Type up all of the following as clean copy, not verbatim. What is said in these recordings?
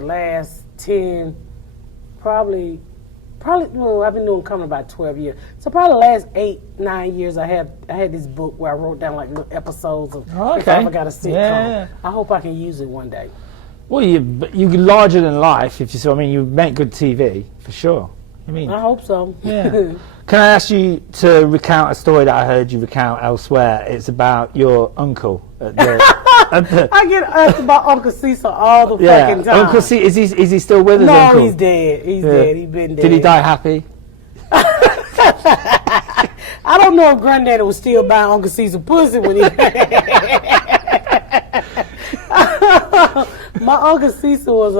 the last 10, probably, no, I've been doing comedy about 12 years. So probably the last 8, 9 years, I had this book where I wrote down like little episodes of if I ever got a sitcom. Yeah. I hope I can use it one day. Well, you're larger than life, if you see. I mean, you make good TV for sure. I hope so. Yeah. Can I ask you to recount a story that I heard you recount elsewhere? It's about your uncle. I get asked about Uncle Cecil all the fucking time. Uncle Cecil, is he still with us? No, Uncle? he's dead. He's dead. He's been dead. Did he die happy? I don't know if Granddaddy was still buying Uncle Cecil pussy when he. My Uncle Cecil was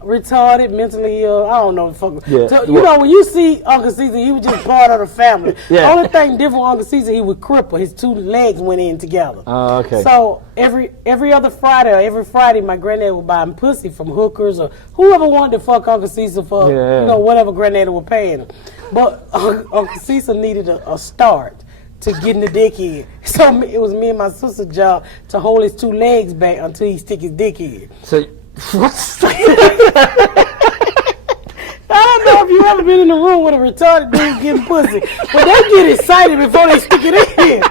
retarded, mentally ill. I don't know. So, you know, when you see Uncle Cecil, he was just part of the family. The only thing different with Uncle Cecil, he would cripple. His 2 legs went in together. Oh, okay. So every other Friday or every Friday, my granddad would buy him pussy from hookers or whoever wanted to fuck Uncle Cecil for, you know, whatever granddaddy was paying him. But Uncle Cecil needed a start to getting the dick in. So it was me and my sister's job to hold his 2 legs back until he stick his dick in. So, what's I don't know if you ever been in the room with a retarded dude getting pussy, but they get excited before they stick it in.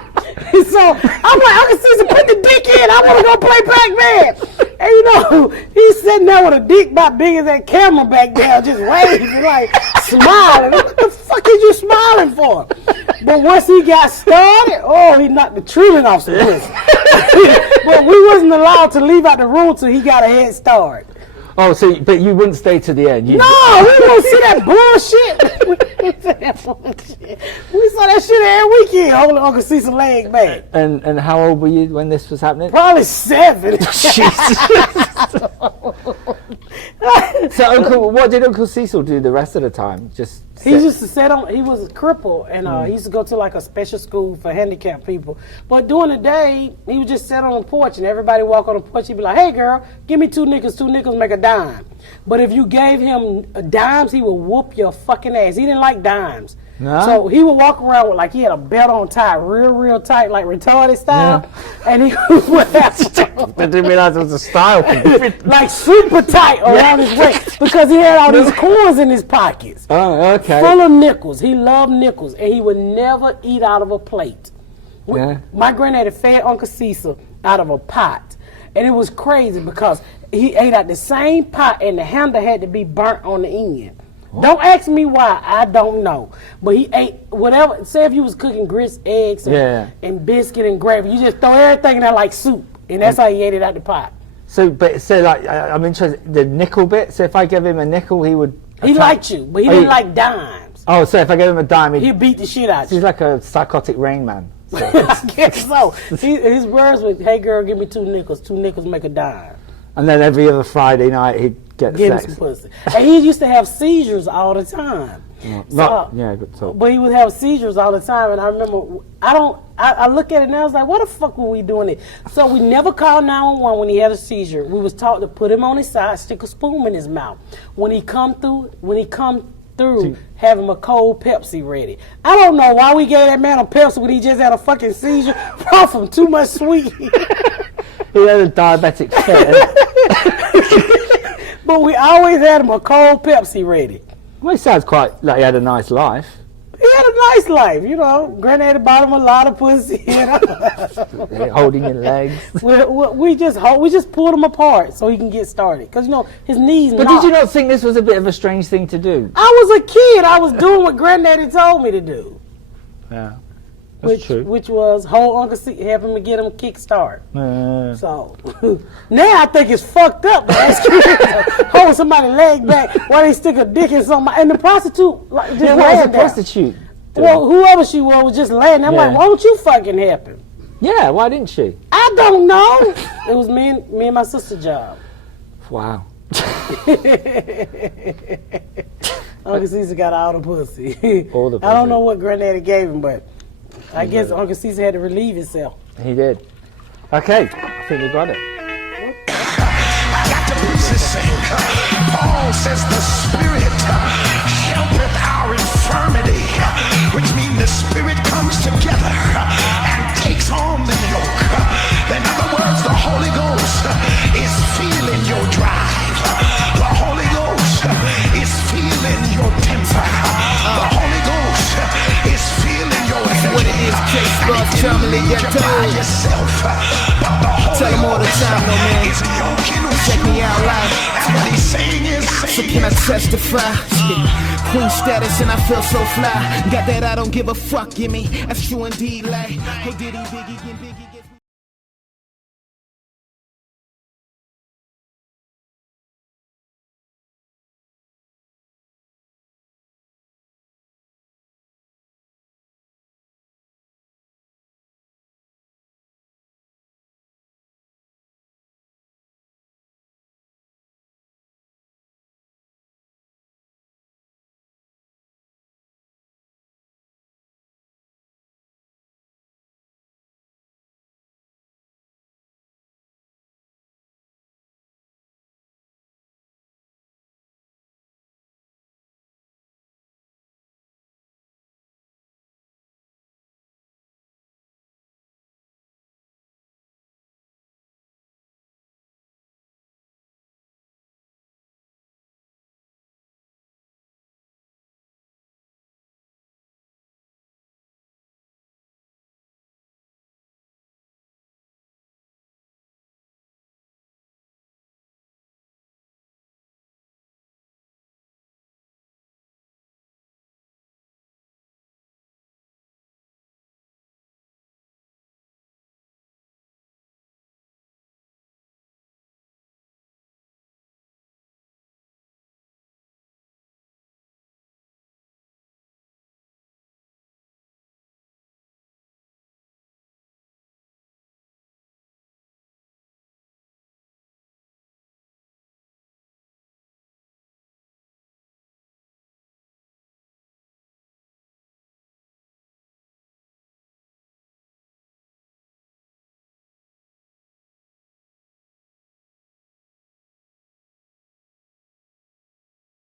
So I'm like, Uncle Cecil, put the dick in. I want to go play Pac-Man. And you know, he's sitting there with a dick about big as that camera back there, just waving, like smiling. What the fuck is you smiling for? But once he got started, he knocked the trillion off some pussy. But we wasn't allowed to leave out the room till he got a head start. Oh, so but you wouldn't stay to the end? No, we don't see that bullshit. We saw that shit every weekend, holding Uncle Cecil's leg back. And how old were you when this was happening? Probably 7. Jesus. So what did Uncle Cecil do the rest of the time? He used to sit on. He was crippled, and he used to go to like a special school for handicapped people. But during the day, he would just sit on the porch, and everybody walk on the porch. He'd be like, "Hey, girl, give me 2 nickels. 2 nickels make a dime." But if you gave him dimes, he would whoop your fucking ass. He didn't like dimes. No? So he would walk around with like he had a belt on tight, real tight, like retarded style, and he would have. I didn't realize it was a style. Like super tight around his waist because he had all these coins in his pockets. Oh, okay. Full of nickels. He loved nickels, and he would never eat out of a plate. My granddaddy fed Uncle Cecil out of a pot, and it was crazy because he ate out the same pot, and the handle had to be burnt on the end. Don't ask me why. I don't know. But he ate whatever. Say if you was cooking grits, eggs, and biscuit and gravy, you just throw everything in there like soup, and that's how he ate it out the pot. So like I'm interested the nickel bit. So if I gave him a nickel, he would. He liked you, but he didn't like dimes. Oh, so if I gave him a dime, he'd beat the shit out of you. He's like a psychotic Rain Man. So. I guess so. His words were, "Hey girl, give me 2 nickels. 2 nickels make a dime." And then every other Friday night he'd get him sex. some pussy. And he used to have seizures all the time. Good talk. But he would have seizures all the time, and I remember, I look at it now, I was like, what the fuck were we doing it? So we never called 911 when he had a seizure. We was taught to put him on his side, stick a spoon in his mouth. When he come through, have him a cold Pepsi ready. I don't know why we gave that man a Pepsi when he just had a fucking seizure, probably from too much sweet. He had a diabetic fit. But we always had him a cold Pepsi ready. Well, he sounds quite like he had a nice life. He had a nice life, you know. Granddaddy bought him a lot of pussy, you know. Holding your legs. We just pulled him apart so he can get started. Because, you know, his knees But did you not think this was a bit of a strange thing to do? I was a kid. I was doing what Granddaddy told me to do. Yeah. That's true. Which was hold Uncle C, have him get him a kickstart. So now I think it's fucked up to ask you to hold somebody's leg back while they stick a dick in somebody. And the prostitute just what was the prostitute doing? Well, whoever she was just laying there. I'm like, why don't you fucking help him? Yeah, why didn't she? I don't know. It was me and my sister's job. Wow. Uncle Cecil got all the pussy. All the pussy. I don't know what Granddaddy gave him, but I guess Uncle Cecil had to relieve himself. He did. Okay, I think we got it. I got to preach this thing. Paul says the Spirit helpeth our infirmity, which means the Spirit comes together and takes on the yoke. In other words, the Holy Ghost is feeling your drive. I testify. Yeah. Queen status and I feel so fly. Got that I don't give a fuck in me. That's true indeed, like, hey, Diddy, Biggie,